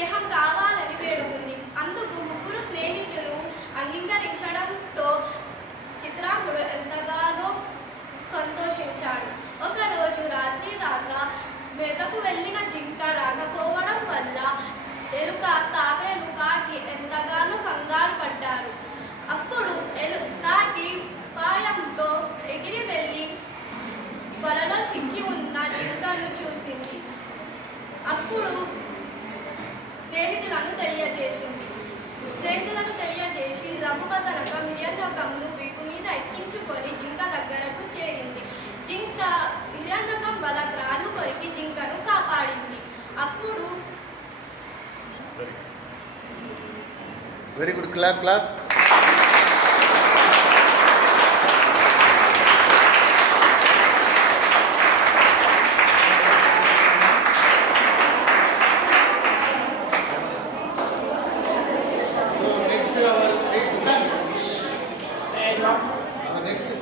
స్నేహం కావాలని వేడుకుంది. అందుకు ముగ్గురు స్నేహితులు అంగీకరించడంతో చిత్రాంగుడు ఎంతగానో సంతోషించాడు. ఒకరోజు రాత్రి రాగా మెదకు వెళ్ళిన జింక రాకపోవడం వల్ల ఎలుక తాబేలు కాకి ఎంతగానో కంగారు పడ్డారు. అప్పుడు కాకి పాయంతో ఎగిరి వెళ్ళి వలలో చిక్కి ఉన్న జింకను చూసింది. అప్పుడు స్నేహితులను తెలియజేసి లఘుపతనక హిరణ్యకమును వీపు మీద ఎక్కించుకొని జింక దగ్గరకు చేరింది. జింక హిరణ్యకం వల త్రాళ్ళు కొరికి జింకను కాపాడింది. అప్పుడు వెరీ గుడ్, క్లాప్ క్లాప్.